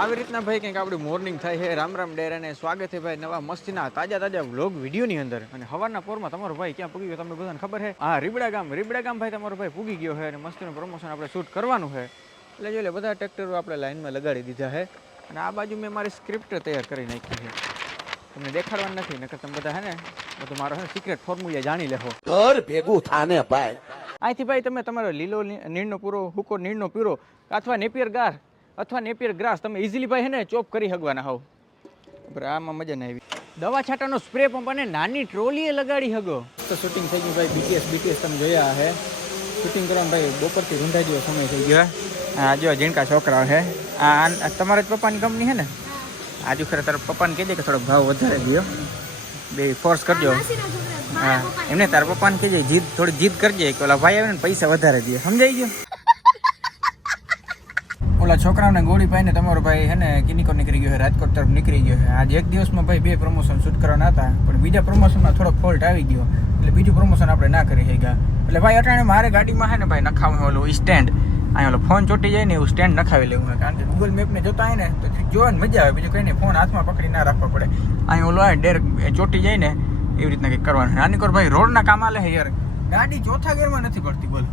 આવી રીતના ભાઈ કંઈક આપણી મોર્નિંગ થાય છે. રામ રામ ડેર અને સ્વાગત છે ભાઈ નવા મસ્તીના તાજા વ્લોગ વિડીયોની અંદર. અને હવારના પોરમાં તમારો ભાઈ ક્યાં પૂગી ગયો તમને બધાને ખબર છે? હા, રીબડા ગામ ભાઈ તમારો ભાઈ પૂગી ગયો છે અને મસ્તીનું પ્રમોશન આપણે શૂટ કરવાનું છે. એટલે જોઈ લે બધા ટ્રેક્ટરો આપણે લાઈનમાં લગાડી દીધા છે. અને આ બાજુ મેં મારી સ્ક્રિપ્ટ તૈયાર કરી નાખી છે. તમને દેખાડવાનું નથી, નકર તમે બધા હે ને બધું મારો સિક્રેટ ફોર્મ્યુલા જાણી લેવો. ઘર ભેગું થાને ભાઈ. અહીંથી ભાઈ તમે તમારો લીલો નીણનો પૂરો હુકો નીણનો પીરો અથવા નેપિયર ગાર અથવા નેપિયર ગ્રાસ તમે ઇઝીલી ભાઈ હે ને ચોપ કરી શકવાના હોવ. બરાબર, આમાં મજા ના આવી. દવા છાંટાનો સ્પ્રે પંપ અને નાની ટ્રોલીએ લગાડી શકો. તો શૂટિંગ થઈ ગયું ભાઈ. બીટીએસ તમે જોયા હે શૂટિંગ કરવાનું ભાઈ. બપોરથી રૂંઢા જેવો સમય થઈ ગયો. હા જો ઝીણકા છોકરા છે. આ તમારા જ પપ્પાની કંપની છે ને? આજુ ખરે તારા પપ્પાને કહી દે કે થોડોક ભાવ વધારે દો. બે ફોર્સ કરજો. હા એમને તારા પપ્પાને કહેજે થોડી જીદ કરજે કે ઓલા ભાઈ આવે ને પૈસા વધારે દે. સમજાઈ ગયો? ઓલા છોકરાઓને ગોળી પાઈને તમારો ભાઈ હે ને કિનિકો નીકળી ગયો છે, રાજકોટ તરફ નીકળી ગયો છે. આજે એક દિવસમાં ભાઈ 2 પ્રમોશન શૂટ કરવાના હતા, પણ બીજા પ્રમોશનમાં થોડોક ફોલ્ટ આવી ગયો એટલે બીજું પ્રમોશન આપણે ના કરી શક્યા. એટલે ભાઈ અટાણે મારે ગાડીમાં હે ને ભાઈ નખાવું ઓલું સ્ટેન્ડ. અહીંયા ઓલો ફોન ચોટી જાય ને એવું સ્ટેન્ડ નખાવી લેવું હોય, કારણ કે ગૂગલ મેપને જોતા હોય ને તો જોવાની મજા આવે. બીજું કંઈ નહીં, ફોન હાથમાં પકડી ના રાખવા પડે. અહીંયા ઓલો ડેરેક્ટ ચોટી જાય ને એવી રીતના કંઈક કરવાનું. આની કોર ભાઈ રોડના કામ હાલે છે યાર. ગાડી ચોથા ગેરમાં નથી પડતી બોલ.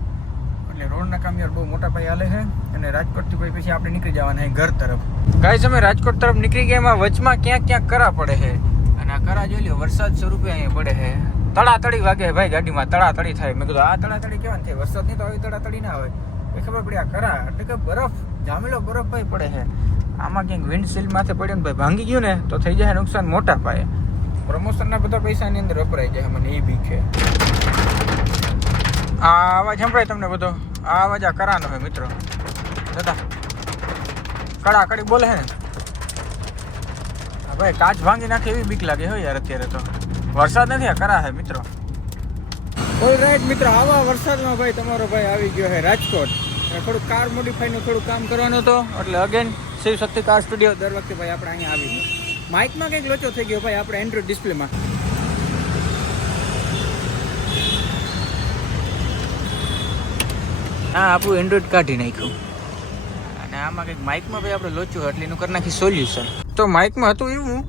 એટલે રોડના કામ યાર બહુ મોટા પાયે હાલે છે. અને રાજકોટથી ભાઈ પછી આપણે નીકળી જવાના ઘર તરફ. ગાઈસ અમે રાજકોટ તરફ નીકળી ગયા. એમાં વચમાં ક્યાંક કરા પડે છે. અને આ કરા જોઈ લ્યો, વરસાદ સ્વરૂપે અહીંયા પડે છે. તડાતડી વાગે ભાઈ ગાડીમાં, તડાતડી થાય. મેં કીધું આ તડાતડી કેવા થાય? વરસાદ નહીં તો આવી તડાતડી ના હોય. એ ખબર પડી આ કરા એટલે કે બરફ, જામેલો બરફ ભાઈ પડે છે. આમાં ક્યાંક વિન્ડશીલ્ડ માથે પડ્યો ને ભાઈ ભાંગી ગયું ને તો થઈ જાય નુકસાન મોટા પાયે. પ્રમોશનના બધા પૈસાની અંદર વપરાઈ જાય. મને એ બી છે. આ અવાજ સંભળાય તમને બધો? આ અવાજ આ કરાનો છે મિત્રો. દાદા કડાકડી બોલે છે ને. હા ભાઈ કાચ ભાંગી નાખે એવી બીક લાગે હોય યાર અત્યારે તો. વરસાદ નથી, આ કરા છે મિત્રો. ઓલ રાઈટ મિત્રો, આવા વરસાદમાં ભાઈ તમારો ભાઈ આવી ગયો છે રાજકોટ. થોડુંક કાર મોડિફાઈનું થોડું કામ કરવાનું હતો એટલે અગેન શિવ શક્તિ કાર સ્ટુડિયો. દર વખતે ભાઈ આપણે અહીંયા આવી ગયો. માઇકમાં કંઈક લોચો થઈ ગયો ભાઈ આપણે એન્ડ્રોઈડ ડિસ્પ્લેમાં. હા આપણું એન્ડ્રોઈડ કાઢી નાખ્યું. અને આમાં કંઈક માઇકમાં ભાઈ આપણે લોચ્યું એટલે એનું કરી નાખી સોલ્યુશન. તો માઇકમાં હતું એવું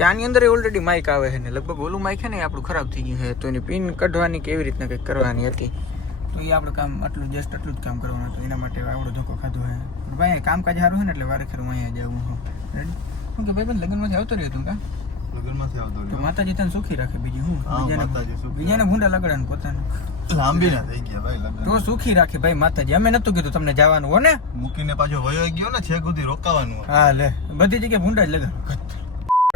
કે આની અંદર ઓલરેડી માઇક આવે છે ને લગભગ ઓલું માઇક છે ને આપણું ખરાબ થઈ ગયું છે. તો એની પિન કઢવાની કે એવી રીતના કંઈક કરવાની હતી. તો એ આપણું કામ આટલું જ કામ કરવાનું હતું. એના માટે આવડો ધોકો ખાધો છે ભાઈ. કામકાજ સારું છે ને એટલે વારે ખરું અહીંયા જવું હું. શું કે ભાઈ બંધ લગ્નમાંથી આવતો રહ્યો તું? લગ્નમાંથી આવતો રહ્યો. માતાજી તને સુખી રાખે. બીજું હું બીજાને ભૂંડા લગડાને પોતાનું લાંબી ના થઈ ગયા ભાઈ લગ્ન. તો સુખી રાખે ભાઈ માતાજી. અમે નતું કીધું તમને જવાનું હો ને. મૂકીને પાછો વયો ગયો ને, છેક સુધી રોકાવાનું. હા લે, બધી જગ્યાએ ભૂંડા જ લગાડ.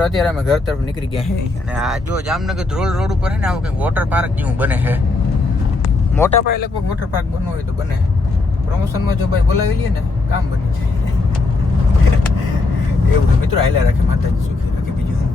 અત્યારે અમે ઘર તરફ નીકળી ગયા હે. અને આ જો જામનગર ધ્રોલ રોડ ઉપર છે ને આવું કંઈક વોટર પાર્ક જેવું બને છે. મોટા પાયે લગભગ વોટર પાર્ક બનવું હોય તો બને. પ્રમોશનમાં જો ભાઈ બોલાવી લઈએ ને કામ બની જાય. એવું મિત્રો હાલ્યા રાખે, માતાજી સુખી રાખે. બીજું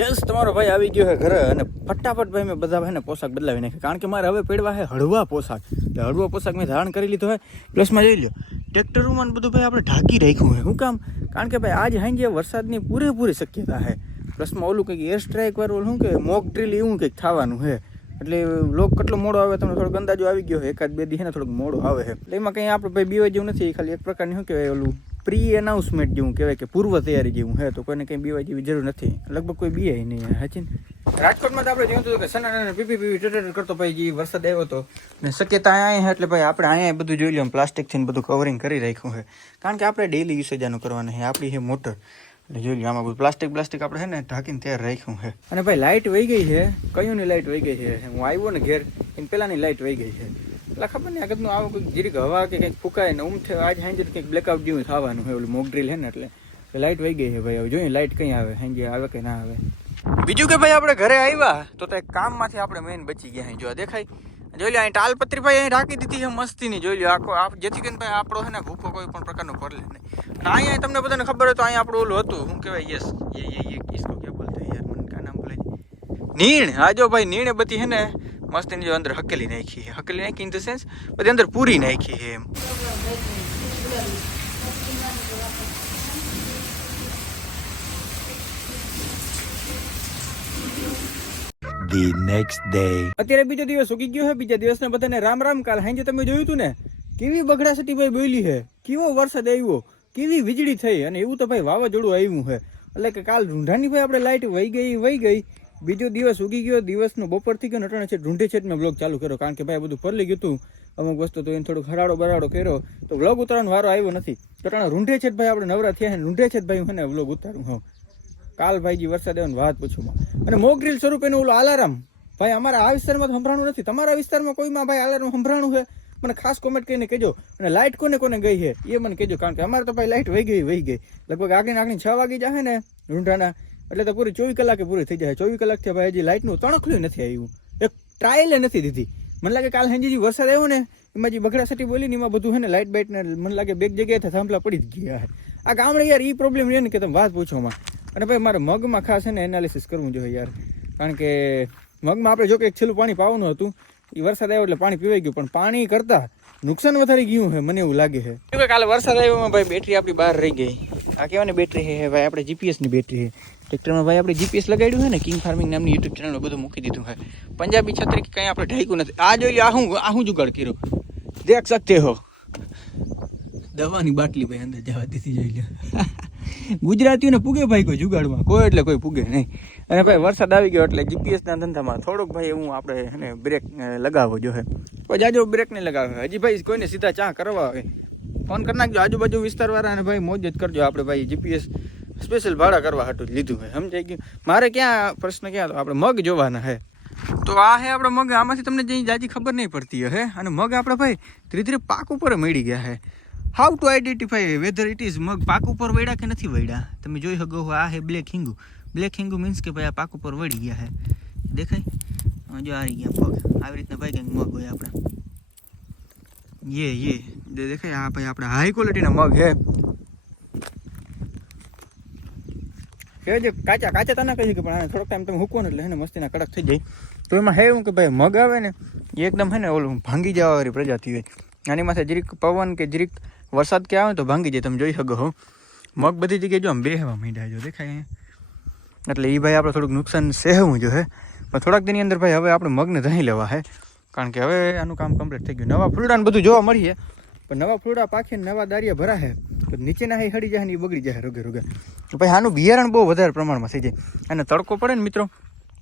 યસ તમારો ભાઈ આવી ગયો છે ઘરે. અને ફટાફટ ભાઈ મેં બધા ભાઈને પોશાક બદલાવી નાખે, કારણ કે મારે હવે પહેરવા છે હળવા પોશાક. એટલે હળવો પોશાક મેં ધારણ કરી લીધો હોય. પ્લસમાં જોઈ લો ટ્રેક્ટરોમાં બધું ભાઈ આપણે ઢાંકી રાખ્યું છે. શું કામ? કારણ કે ભાઈ આજ સાંજે વરસાદની પૂરેપૂરી શક્યતા છે. પ્લસમાં ઓલું કંઈક એર સ્ટ્રાઇક વાળું શું કે મોક ડ્રીલ એવું કંઈક થવાનું છે. એટલે લોક કેટલો મોડો આવે તમને થોડોક અંદાજો આવી ગયો છે. 1-2 દી છે ને થોડોક મોડો આવે છે. એટલે એમાં કંઈ આપણે ભાઈ બીવાય જેવું નથી. ખાલી એક પ્રકારની શું કહેવાય ઓલું પ્રી એનાઉન્સમેન્ટ જેવું કહેવાય કે પૂર્વ તૈયારી જેવું છે. તો કોઈને કંઈ બીવાય જેવી જરૂર નથી. લગભગ કોઈ બીવાય નહીં. હાચી ને? રાજકોટમાં તો આપણે જોયું હતું કે સના પીપી ટેટર કરતો ભાઈ જે વરસાદ આવ્યો હતો ને શક્યતા અહીંયા એટલે ભાઈ આપણે અહીંયા બધું જોઈ લો પ્લાસ્ટિકથી બધું કવરિંગ કરી રાખ્યું છે. કારણ કે આપણે ડેલી યુસેજ આનું કરવાનું છે. આપણી છે મોટર એટલે જોઈ લો આમાં બધું પ્લાસ્ટિક આપણે છે ને ઢાંકીને તૈયાર રાખ્યું છે. અને ભાઈ લાઇટ વહી ગઈ છે. કયુંની લાઇટ વહી ગઈ છે? હું આવ્યો ને ઘેર એની પહેલાંની લાઇટ વહી ગઈ છે. એટલે ખબર નહીં આગળનું આવું કંઈક જીરીક હવા કે કંઈક ફૂંકાય ને ઉમથે આજ સાંજે કંઈક બ્લેકઆઉટ જેવું થવાનું છે. ઓલું મોક ડ્રીલ છે ને એટલે લાઇટ વહી ગઈ છે ભાઈ. હવે જોઈએ લાઇટ કંઈ આવે, સાંજે આવે કે ના આવે. બીજું કે ભાઈ આપણે ઘરે આવ્યા તો એક કામમાંથી આપણે મેઇન બચી ગયા. જો દેખાય જોઈ લો અહીં ટાલપત્રી ભાઈ અહીં રાખી દીધી છે મસ્તીની. જોઈ લો આખો જેથી કરીને ભાઈ આપણો છે ને ભૂખો કોઈ પણ પ્રકારનો પરલે નહીં. અને અહીંયા તમને બધાને ખબર હોય તો અહીંયા આપણું ઓલું હતું શું કહેવાય? યસ ये किसको क्या बोलते हैं यार, मन का नाम बोले નીણ. હા જો ભાઈ નીણે બધી છે ને મસ્તીની જો અંદર હકેલી નાખી છે. હકેલી નાખી ઇન ધ સેન્સ બધી અંદર પૂરી નાખી છે એમ. The next day. અત્યારે બીજો દિવસ ઉગી ગયો છે. બીજા દિવસને બધાને રામ રામ. કાલ સાંજે તમે જોયું હતું ને કેવી બગડાસટી ભાઈ બોલી છે. કેવો વરસાદ આવ્યો. કેવી વીજળી થઈ અને એવું તો ભાઈ વાવાઝોડું આવ્યું છે એટલે કે કાલ ઢૂંઢાની ભાઈ આપણે લાઇટ વહી ગઈ બીજો દિવસ ઉગી ગયો દિવસનો બપોર થઈ ગયો અટાણે છે ઢૂંઢે છે મેં બ્લોગ ચાલુ કર્યો કારણ કે ભાઈ બધું ફરલી ગયું હતું અમુક વસ્તુ તો એને થોડું ખરાડો બરાડો કર્યો તો વ્લોગ ઉતારવાનો વારો આવ્યો નથી અટાણે રૂંઢે છે ભાઈ આપણે નવરા થયા ને રૂંઢે છે ભાઈ હું વ્લોગ ઉતારું હા કાલ ભાઈજી વરસાદ આવ્યો વાત પૂછું અને મોક ડ્રીલ સ્વરૂપે એનું ઓલું અલાર્મ ભાઈ અમારા આ વિસ્તારમાં તો સંભળાણું નથી તમારા વિસ્તારમાં કોઈમાં ભાઈ અલાર્મ સંભળાણું છે મને ખાસ કોમેન્ટ કરીને કહેજો અને લાઇટ કોને ગઈ છે એ મને કહેજો કારણ કે અમારે તો ભાઈ લાઇટ વહી ગઈ લગભગ આગળ 6 વાગી જાય ને રૂંઢાના એટલે તો પૂરી 24 કલાકે પૂરી થઈ જાય 24 કલાકથી ભાઈ હજી લાઇટનું તણખલું નથી આવ્યું એક ટ્રાયલે નથી દીધી મને લાગે કાલ હેંજી વરસાદ આવ્યો ને એમાં જે બગડા સટી બોલી ને એમાં બધું હે ને લાઇટ બાઇટ ને મને લાગે બે જગ્યાએ થાંભલા પડી જ ગયા આ ગામડે યાર એ પ્રોબ્લેમ રહે ને કે તમે વાત પૂછોમાં અને ભાઈ મારે મગમાં ખાસ છે ને એનાલિસિસ કરવું જોઈએ યાર કારણ કે મગમાં આપણે જો કે એક છેલ્લું પાણી પાવાનું હતું એ વરસાદ આવ્યો એટલે પાણી પીવાઈ ગયું પણ પાણી કરતા નુકસાન વધારે ગયું છે મને એવું લાગે છે કાલે વરસાદ આવ્યો ભાઈ બેટરી આપણી બહાર રહી ગઈ આ કહેવાની બેટરી છે ભાઈ આપણે જીપીએસની બેટરી છે ટ્રેક્ટરમાં ભાઈ આપણે જીપીએસ લગાડ્યું છે ને કિંગ ફાર્મિંગ નામની યુટ્યુબ ચેનલ બધું મૂકી દીધું છે પંજાબી છત્રી કંઈ આપણે ઢાંક્યું નથી આ જોઈ આ હું જુગાડ કર્યો દેખ શકતે હો દવાની બાટલી ભાઈ અંદર જવા દીધી જોઈ લો ગુજરાતીઓને પૂગે ભાઈ કોઈ જુગાડમાં કોઈ એટલે કોઈ પૂગે નહીં અને ભાઈ વરસાદ આવી ગયો એટલે જીપીએસના ધંધામાં થોડુંક ભાઈ એવું આપણે એને બ્રેક લગાવવો જોઈએ કોઈ જાજો બ્રેક નહીં લગાવે હજી ભાઈ કોઈને સીધા ચા કરવા આવે ફોન કરી નાખજો આજુબાજુ વિસ્તારવાળાને ભાઈ મોજ જ કરજો આપણે ભાઈ જીપીએસ સ્પેશિયલ ભાડા કરવા હાટું જ લીધું હોય સમજાઈ ગયું મારે ક્યાં પ્રશ્ન ક્યાં તો આપણે મગ જોવાના હે તો આ હે આપણે મગ આમાંથી તમને જે જાજી ખબર નહીં પડતી હે અને મગ આપણે ભાઈ ધીરે ધીરે પાક ઉપર મળી ગયા હે how to identify whether it is મગ પાક ઉપર વળ્યા કે નથી વળ્યા તમે જોઈ શકો આ હે બ્લેક હિંગુ મીન્સ કે ભાઈ આ પાક ઉપર વળી ગયા હે દેખાય જો આવી ગયા પગ આવી રીતના ભાઈ કંઈક મગ હોય આપણે દેખાય આ ભાઈ આપણે હાઈ ક્વોલિટીના મગ હે જે કાચા તને કહી કે પણ આને થોડોક ટાઈમ તમે મૂકો ને એટલે હે ને મસ્તીના કડક થઈ જાય તો એમાં હે એવું કે ભાઈ મગ આવે ને એ એકદમ હે ને ઓલું ભાંગી જવા વાળી પ્રજાતિ હોય આની માથે જરીક પવન કે જરીક વરસાદ કે આવે તો ભાંગી જાય તમે જોઈ શકો હો મગ બધી જગ્યાએ જો આમ બેહવા માંડ્યા જો દેખાય એટલે એ ભાઈ આપણે થોડુંક નુકસાન સહેવું જોઈએ પણ થોડાક દિનની અંદર ભાઈ હવે આપણે મગને ધણી લેવા હે કારણ કે હવે આનું કામ કમ્પ્લીટ થઈ ગયું નવા ફૂલડાને બધું જોવા મળીએ પણ નવા ફૂલડા પાકીને નવા દારિયા ભરાશે તો નીચેના હે હડી જાય ને એ બગડી જાય રોગે ભાઈ આનું બિયારણ બહુ વધારે પ્રમાણમાં થઈ જાય અને તડકો પડે ને મિત્રો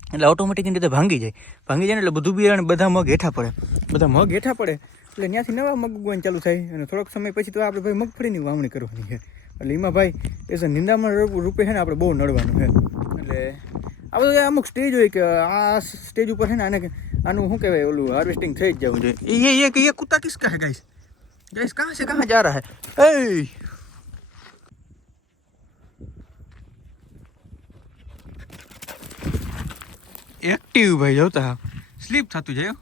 એટલે ઓટોમેટિકની રીતે ભાંગી જાય ને એટલે બધું બિયારણ બધા મગ હેઠા પડે એટલે ત્યાંથી નવા મગ ઉગવાનું ચાલુ થાય અને થોડોક સમય પછી તો આપણે ભાઈ મગફળીની વાવણી કરવાની છે એટલે એમાં ભાઈ એ નિંદામણ રૂપે છે ને આપણે બહુ નડવાનું છે એટલે આ બધું અમુક સ્ટેજ હોય કે આ સ્ટેજ ઉપર છે ને આનું શું કહેવાય ઓલું હાર્વેસ્ટિંગ થઈ જ જવું જોઈએ ये कुत्ता किसका है गाइस कहाँ से कहाँ जा रहा है एक्टिव भाई જોતા સ્લીપ થતું જાય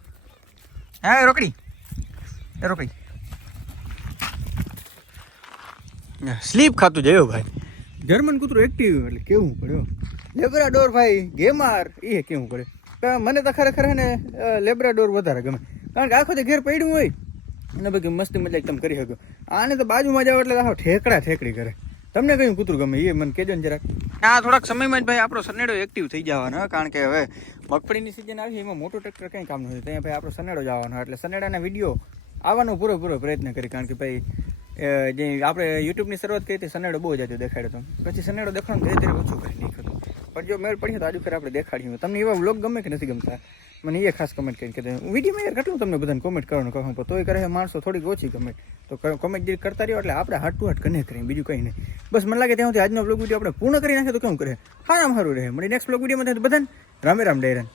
હા રોકડી સ્લીપ ખાતું જાય ભાઈ જર્મન કૂતરું એક્ટિવ એટલે કેવું પડ્યો લેબ્રાડોર ભાઈ ગેમાર એ કેવું પડે મને તો ખરેખર હે ને લેબ્રાડોર વધારે ગમે કારણ કે આખો તે ઘેર પડ્યું હોય અને ભાઈ મસ્તી મજા તમે કરી શકો આને તો બાજુમાં જાવ એટલે આખો ઠેકડી કરે તમને કયું કૂતરું ગમે એ મને કહેજો ને જરાક આ થોડાક સમયમાં જ ભાઈ આપણો સનેડો એક્ટિવ થઈ જવાનો કારણ કે હવે મગફળીની સિઝન આવી એમાં મોટું ટ્રેક્ટર કંઈ કામ નથી ત્યાં ભાઈ આપણો સનેડો જ આવવાનો એટલે સનેડાના વિડીયો આવવાનો પૂરો પ્રયત્ન કરી કારણ કે ભાઈ જે આપણે યુટ્યુબની શરૂઆત કરી હતી સનેડો બહુ જાજો દેખાડ્યો હતો પછી સનેડો દેખાડો ધીરે ધીરે ઓછું કરી નાખ્યું પણ જો મેળ પડીએ તો આજુ ફેર આપણે દેખાડીએ તમને એવા વ્લોગ ગમે કે નથી ગમતા મને એ ખાસ કમેન્ટ કરી કે વિડીયોમાં યાર કેટલું તમને બધાને કોમેન્ટ કરવાનું કહું પણ તોય કરે માણસો થોડીક ઓછી કમેન્ટ તો કોમેન્ટ જે કરતા રહ્યો એટલે આપણે હાર્ટ ટુ હાર્ટ કનેક્ટ કરીએ બીજું કંઈ નહીં બસ મને લાગે ત્યાં આજનો વ્લોગ વિડીયો આપણે પૂર્ણ કરી નાખીએ તો કેમ કરે સારું રહે મળી નેક્સ્ટ વ્લોગ વિડીયોમાં બધાને રામે રામ ડેરન